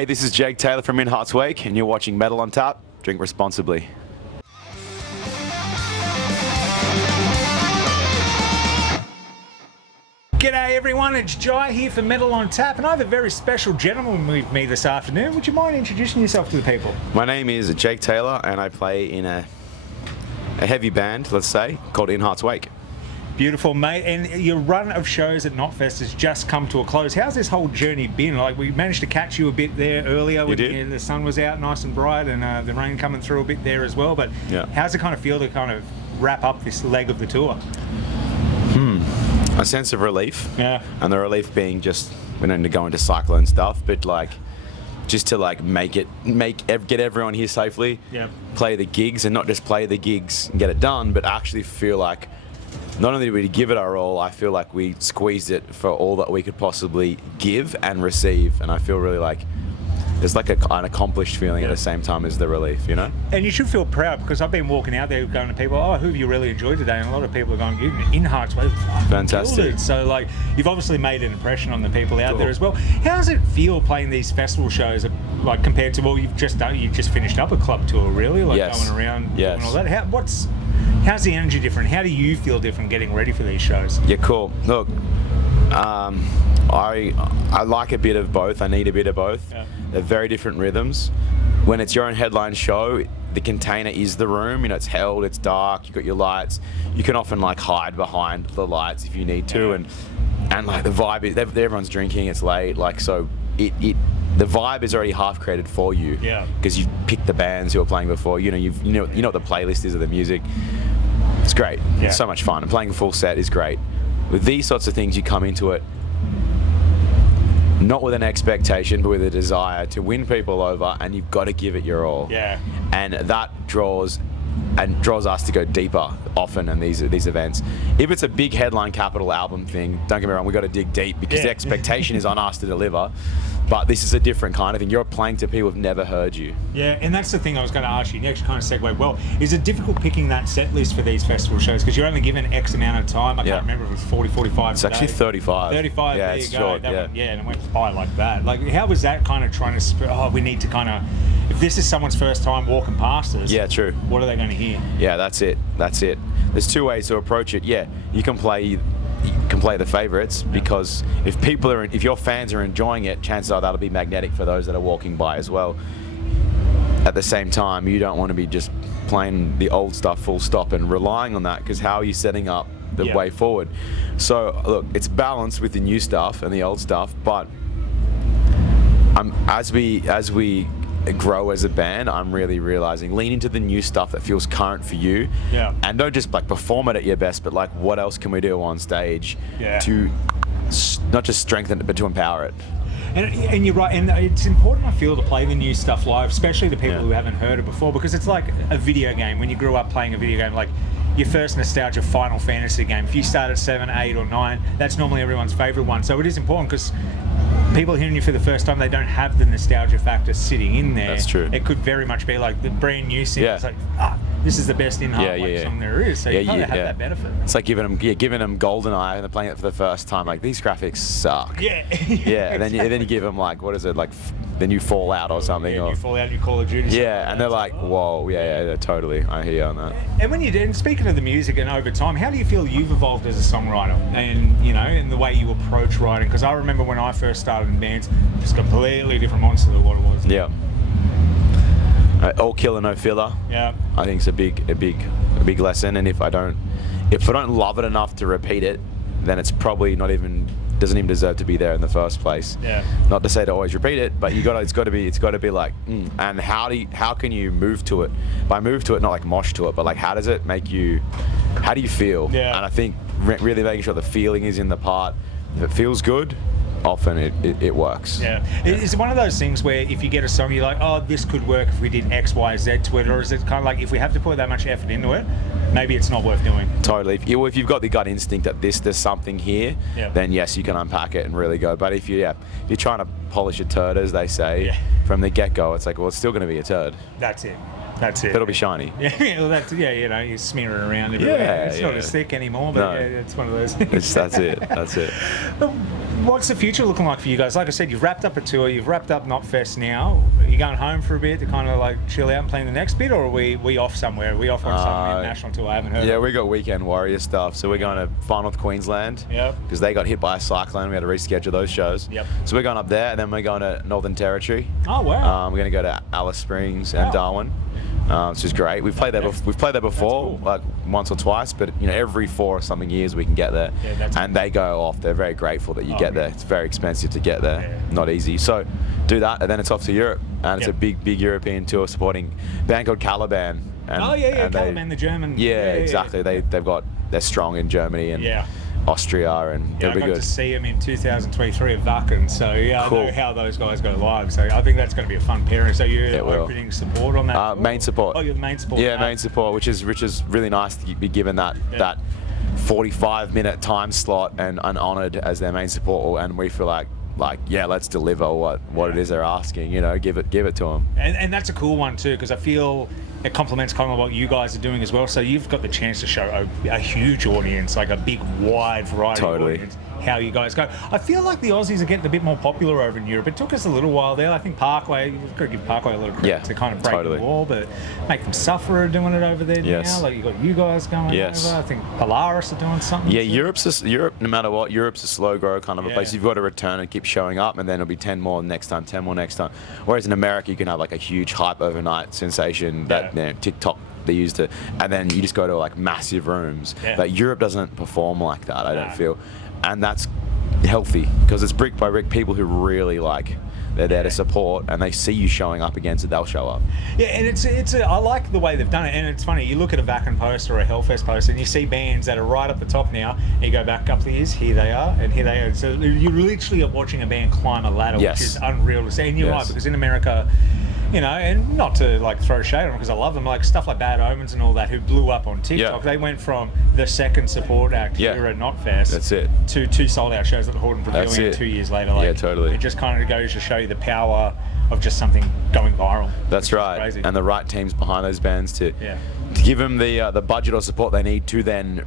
Hey, this is Jake Taylor from In Hearts Wake, and you're watching Metal on Tap. Drink responsibly. G'day everyone, it's Jai here for Metal on Tap, and I have a very special gentleman with me this afternoon. Would you mind introducing yourself to the people? My name is Jake Taylor, and I play in a heavy band, let's say, called In Hearts Wake. Beautiful, mate. And your run of shows at Knotfest has just come to a close. How's this whole journey been? Like, we managed to catch you a bit there earlier when the sun was out nice and bright, and the rain coming through a bit there as well. But how's it kind of feel to kind of wrap up this leg of the tour? A sense of relief. Yeah. And the relief being just, we don't need to go into cyclone stuff, but like, just to like get everyone here safely, play the gigs, and not just play the gigs and get it done, but actually feel like not only did we give it our all, I feel like we squeezed it for all that we could possibly give and receive, and I feel really like there's like an accomplished feeling at the same time as the relief, you know? And you should feel proud, because I've been walking out there going to people, oh, who have you really enjoyed today? And a lot of people are going, In Hearts Wake, fantastic. So like, you've obviously made an impression on the people out there as well. How does it feel playing these festival shows, like compared to what you've just done? You've just finished up a club tour, really, like going around doing all that. How's the energy different? How do you feel different getting ready for these shows? Yeah, cool. Look, I like a bit of both. I need a bit of both. Yeah. They're very different rhythms. When it's your own headline show, the container is the room. You know, it's held, it's dark, you've got your lights. You can often like hide behind the lights if you need to, and like the vibe is everyone's drinking. It's late, like so. The vibe is already half created for you. Yeah. Because you've picked the bands who are playing before. You know what the playlist is of the music. It's great. Yeah. It's so much fun. And playing a full set is great. With these sorts of things, you come into it not with an expectation, but with a desire to win people over, and you've got to give it your all. Yeah. And that draws us to go deeper often in these events. If it's a big headline capital album thing, don't get me wrong, we've got to dig deep, because the expectation is on us to deliver. But this is a different kind of thing. You're playing to people who've never heard you. Yeah, and that's the thing I was going to ask you next, kind of segue well. Is it difficult picking that set list for these festival shows? Because you're only given X amount of time. I can't remember if it was 40, 45. It's actually 35. 35, yeah, there you it's go. short, and it went by like that. Like, how was that kind of trying to, we need to kind of, if this is someone's first time walking past us, true. What are they going to hear? Yeah, that's it. There's two ways to approach it. Yeah, you can play the favorites, because if your fans are enjoying it, chances are that'll be magnetic for those that are walking by as well. At the same time, you don't want to be just playing the old stuff full stop and relying on that, because how are you setting up the way forward? So look, it's balanced with the new stuff and the old stuff, but as we grow as a band, I'm really realizing lean into the new stuff that feels current for you, and don't just like perform it at your best, but like what else can we do on stage to not just strengthen it, but to empower it. And you're right, and it's important, I feel, to play the new stuff live, especially the people who haven't heard it before, because it's like a video game. When you grew up playing a video game, like your first nostalgia Final Fantasy game, if you start at 7, 8 or 9, that's normally everyone's favorite one. So it is important, because people hearing you for the first time, they don't have the nostalgia factor sitting in there. That's true. It could very much be like the brand new single. It's like, this is the best in Heart Wake song there is. So you kind of have that benefit. It's like giving them GoldenEye, and they're playing it for the first time. Like, these graphics suck. Yeah. And then you give them like, what is it, like the new Fallout or something? New Fallout, new Call of Duty. Yeah, and they're like, whoa, totally. I hear you on that. And when and speaking of the music and over time, how do you feel you've evolved as a songwriter, and in the way you approach writing? Because I remember when I first started in bands, it's a completely different monster than what it was. Yeah. All killer, no filler. Yeah. I think it's a big lesson, and if I don't love it enough to repeat it, then it's probably doesn't even deserve to be there in the first place. Yeah. Not to say to always repeat it, but it's got to be like, and how can you move to it? By move to it, not like mosh to it, but like how do you feel? Yeah. And I think really making sure the feeling is in the part. If it feels good, often it works. Yeah. Is it one of those things where if you get a song, you're like, oh, this could work if we did X, Y, Z to it, or is it kind of like, if we have to put that much effort into it, maybe it's not worth doing? Totally. If you've got the gut instinct that there's something here, then yes, you can unpack it and really go. But if you're trying to polish a turd, as they say, from the get-go, it's like, well, it's still going to be a turd. That's it. That's it. It'll be shiny. Yeah, well, you know, you smear it around everywhere. Yeah, it's not as thick anymore, but it's one of those things. That's it. That's it. What's the future looking like for you guys? Like I said, you've wrapped up a tour, you've wrapped up Knotfest now. Are you going home for a bit to kind of like chill out and plan the next bit, or are we off somewhere? Are we off on some international tour I haven't heard of? Yeah, we got Weekend Warrior stuff. So we're going to Far North Queensland. Yep. Because they got hit by a cyclone. We had to reschedule those shows. Yep. So we're going up there, and then we're going to Northern Territory. Oh, wow. We're going to go to Alice Springs and Darwin. Which is great. We've played there. We've played there before, cool. like once or twice. But you know, every 4 or something years we can get there, and they go off. They're very grateful that you get there. It's very expensive to get there, not easy. So do that, and then it's off to Europe, and it's a big European tour supporting a band called Caliban. And Caliban, the German. Yeah, exactly. They're strong in Germany and Austria, and they'll be I got good. to see them in 2023 at Wacken, so cool. I know how those guys go live. So I think that's going to be a fun pairing. So you're opening support on that? Main support. Oh, you're the main support. Yeah, main support, which is really nice to be given that 45-minute time slot and honoured as their main support, and we feel like let's deliver what it is they're asking. You know, give it to them. And that's a cool one too, because I feel it complements kind of what you guys are doing as well. So you've got the chance to show a huge audience, like a big, wide variety of audience, how you guys go. I feel like the Aussies are getting a bit more popular over in Europe. It took us a little while there. I think Parkway, you've got to give Parkway a little credit to kind of break the wall, but make them suffer doing it over there now. Like you've got you guys going over. I think Polaris are doing something. Yeah, Europe, no matter what, Europe's a slow grow kind of a place. You've got to return and keep showing up, and then it'll be 10 more next time, 10 more next time. Whereas in America, you can have like a huge hype overnight sensation that TikTok they used to, and then you just go to like massive rooms. But Europe doesn't perform like that, I don't feel, and that's healthy because it's brick by brick people who really they're there to support, and they see you showing up against it, they'll show up. Yeah, and I like the way they've done it, and it's funny, you look at a Wacken poster or a Hellfest poster and you see bands that are right up the top now, and you go back a couple of years, here they are, and here they are. So you literally are watching a band climb a ladder, which is unreal to see. And you're right, because in America, you know, and not to like throw shade on them because I love them, like stuff like Bad Omens and all that, who blew up on TikTok. They went from the second support act here at Knotfest to 2 sold-out shows at the Horton Pavilion 2 years later. Like, totally. It just kind of goes to show you the power of just something going viral. That's right, and the right teams behind those bands to give them the budget or support they need to then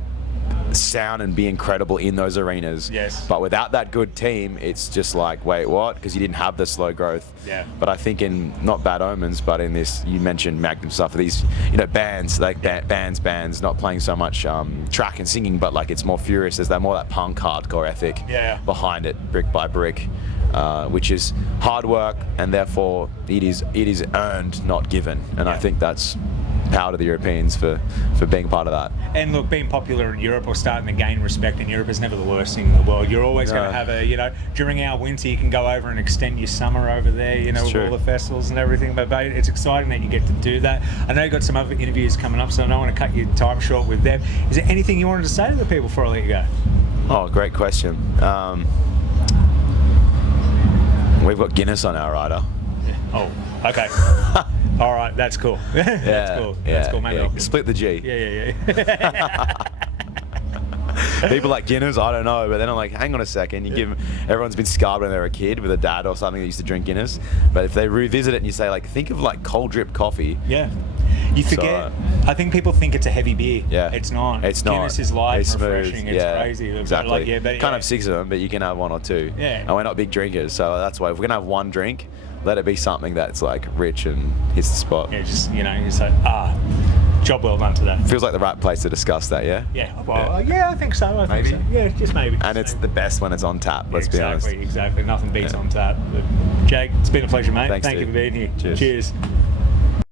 sound and be incredible in those arenas. But without that good team, it's just like, wait, what? Because you didn't have the slow growth. But I think in not Bad Omens, but in this, you mentioned Magnum stuff. These, you know, bands like bands not playing so much track and singing, but like it's more furious. There's more that punk hardcore ethic behind it, brick by brick. Which is hard work, and therefore it is earned, not given. And I think that's power to the Europeans for being part of that. And look, being popular in Europe or starting to gain respect in Europe is never the worst thing in the world. You're always going to have during our winter you can go over and extend your summer over there, you know, with all the festivals and everything. But it's exciting that you get to do that. I know you've got some other interviews coming up, so I don't want to cut your time short with them. Is there anything you wanted to say to the people before I let you go? Oh, great question. We've got Guinness on our rider. Oh, okay. All right, that's cool. That's cool. That's cool, mate. Split the G. Yeah. People like Guinness, I don't know, but then I'm like, hang on a second. Everyone's been scarred when they were a kid with a dad or something that used to drink Guinness. But if they revisit it and you say, like, think of like cold drip coffee. Yeah. You forget. I think people think it's a heavy beer. Yeah. It's not. It's not. Guinness is light and smooth. refreshing. It's crazy. Exactly. Can't have 6 of them, but you can have 1 or 2. Yeah. And we're not big drinkers, so that's why if we're gonna have 1 drink, let it be something that's like rich and hits the spot. Yeah, just you say, job well done to that. Feels like the right place to discuss that, yeah? Yeah, well, I think so. Maybe? So. Yeah, just maybe. And it's the best when it's on tap, let's be honest. Exactly. Nothing beats on tap. But Jake, it's been a pleasure, mate. Thanks, Thank you for being here. Cheers. Cheers.